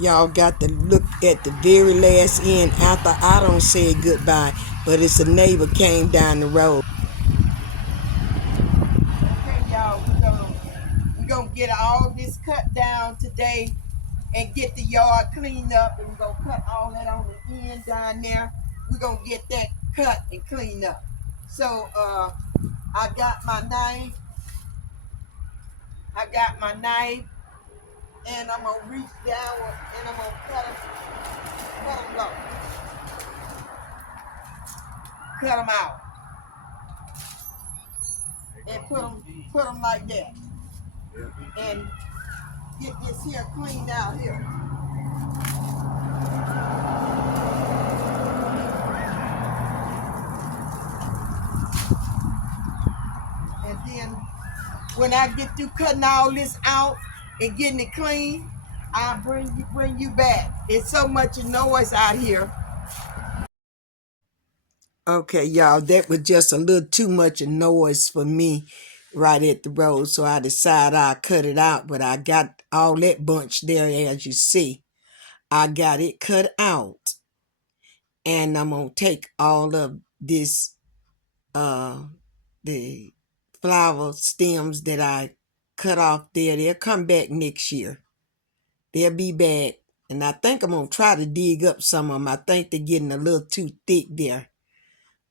Y'all got to look at the very last end after I don't say goodbye, but it's a neighbor came down the road. Okay, y'all, we gonna get all this cut down today and get the yard cleaned up, and we're gonna cut all that on the end down there. We're gonna get that cut and cleaned up. So I got my knife, and I'm gonna reach down and I'm gonna cut them low, cut them out, and put them like that, and get this here cleaned out here. And then when I get through cutting all this out and getting it clean, I'll bring you back. It's so much noise out here. Okay, y'all, that was just a little too much noise for me right at the road, so I decided I'll cut it out, but I got all that bunch there, as you see. I got it cut out, and I'm going to take all of this, the flower stems that I cut off there. They'll come back next year. They'll be back, and I think I'm going to try to dig up some of them. I think they're getting a little too thick there.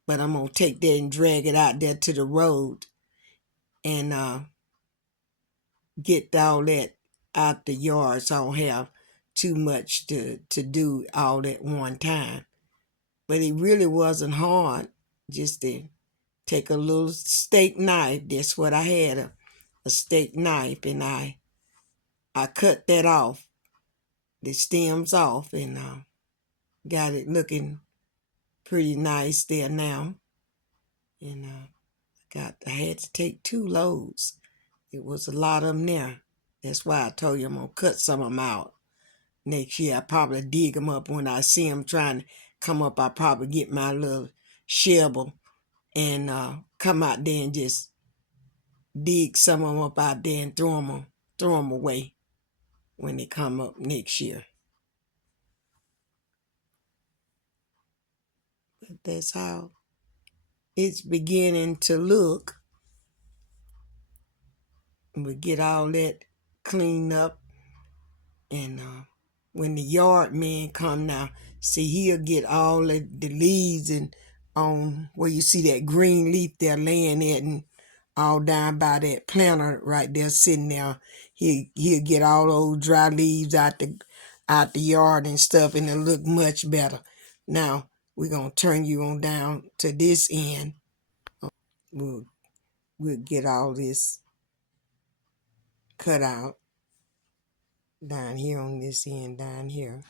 But I'm going to take that and drag it out there to the road and get all that out the yard so I don't have too much to do all at one time. But it really wasn't hard just to take a little steak knife. That's what I had, a steak knife, and I cut that off, the stems off, and got it looking pretty nice there now. And I had to take 2 loads. It was a lot of them there. That's why I told you I'm going to cut some of them out. Next year, I probably dig them up when I see them trying to come up. I probably get my little shovel and come out there and just dig some of them up out there and throw them away when they come up next year. But that's how it's beginning to look. We get all that cleaned up, and when the yard man come now, see, he'll get all of the leaves and on where you see that green leaf there laying at, and all down by that planter right there sitting there. He'll get all those dry leaves out the yard and stuff, and it'll look much better. Now we're gonna turn you on down to this end. We'll get all this cut out down here on this end down here.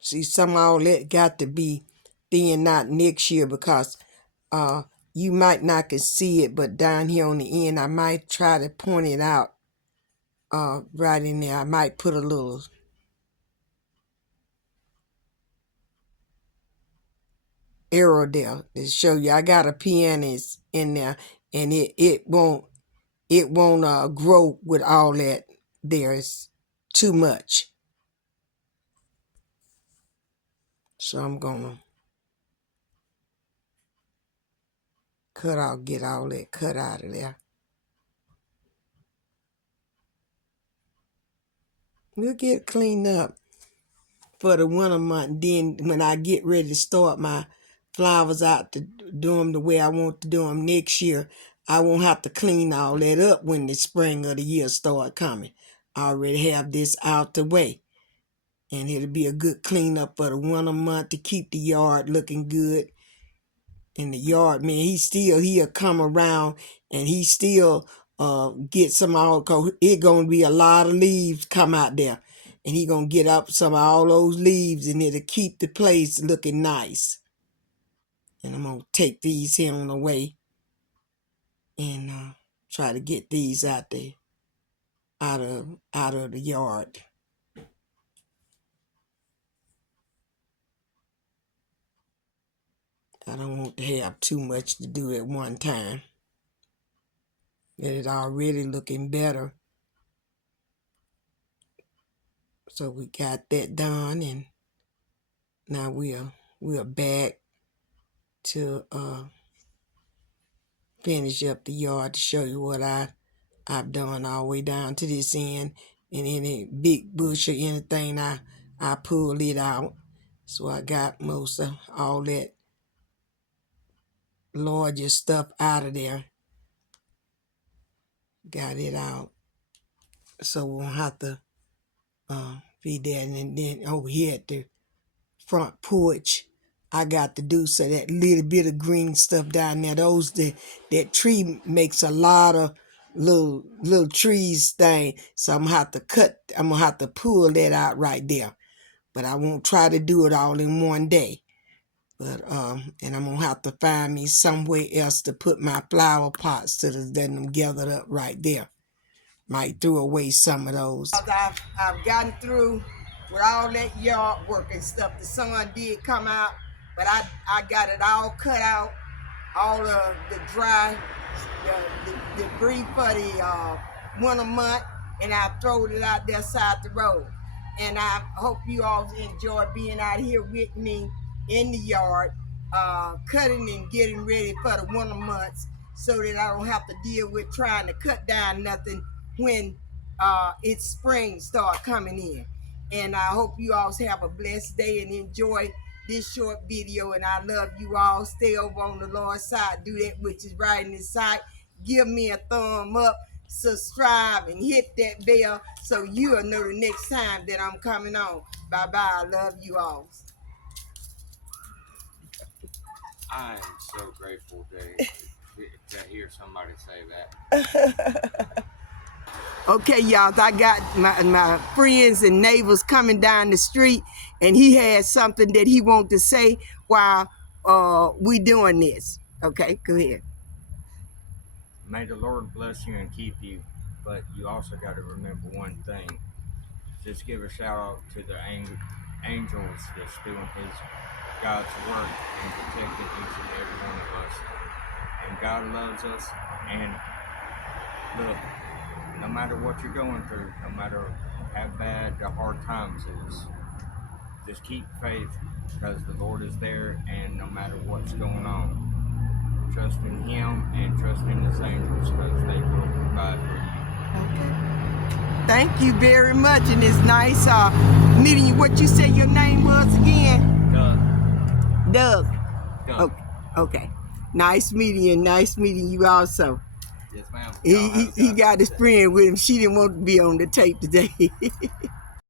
See, some of all that got to be thin out next year, because you might not can see it, but down here on the end, I might try to point it out right in there. I might put a little arrow there to show you. I got a pianist in there, and it won't grow with all that there. It's too much. So I'm gonna get all that cut out of there. We'll get it cleaned up for the winter month. Then when I get ready to start my flowers out to do them the way I want to do them next year, I won't have to clean all that up when the spring of the year start coming. I already have this out the way, and it'll be a good cleanup for the winter month to keep the yard looking good. And the yard man, he'll come around, and he still get some out, cause it gonna be a lot of leaves come out there, and he gonna get up some of all those leaves, and it'll keep the place looking nice. And I'm gonna take these here on the way and try to get these out of the yard. I don't want to have too much to do at one time. It is already looking better So we got that done, and now we're back to finish up the yard to show you what I've done all the way down to this end. And any big bush or anything, I pull it out. So I got most of all that larger stuff out of there. Got it out. So we won't have to feed that. And then over here at the front porch, I got to do so that little bit of green stuff down there. That tree makes a lot of little trees thing. So I'm gonna have to pull that out right there. But I won't try to do it all in one day. But and I'm gonna have to find me somewhere else to put my flower pots to let them gathered up right there. Might throw away some of those. I've gotten through with all that yard work and stuff. The sun did come out, but I got it all cut out, all of the dry, the debris for the winter month, and I throwed it out there side the road. And I hope you all enjoy being out here with me in the yard, cutting and getting ready for the winter months, so that I don't have to deal with trying to cut down nothing when it's spring start coming in. And I hope you all have a blessed day and enjoy this short video. And I love you all. Stay over on the Lord's side. Do that which is right in His sight. Give me a thumb up. Subscribe and hit that bell so you'll know the next time that I'm coming on. Bye-bye. I love you all. I am so grateful to hear somebody say that. Okay, y'all, I got my friends and neighbors coming down the street, and he had something that he wanted to say while we doing this. Okay, go ahead. May the Lord bless you and keep you, but you also got to remember one thing. Just give a shout out to the angels that's doing God's work and protecting each and every one of us. And God loves us. And look, no matter what you're going through, no matter how bad the hard times is, just keep faith, because the Lord is there, and no matter what's going on, trust in Him and trust in His angels, because they will provide for you. Okay. Thank you very much, and it's nice meeting you. What you said your name was again? Doug. Doug. Okay. Nice meeting you. Nice meeting you also. Yes, ma'am. He got his friend with him. She didn't want to be on the tape today.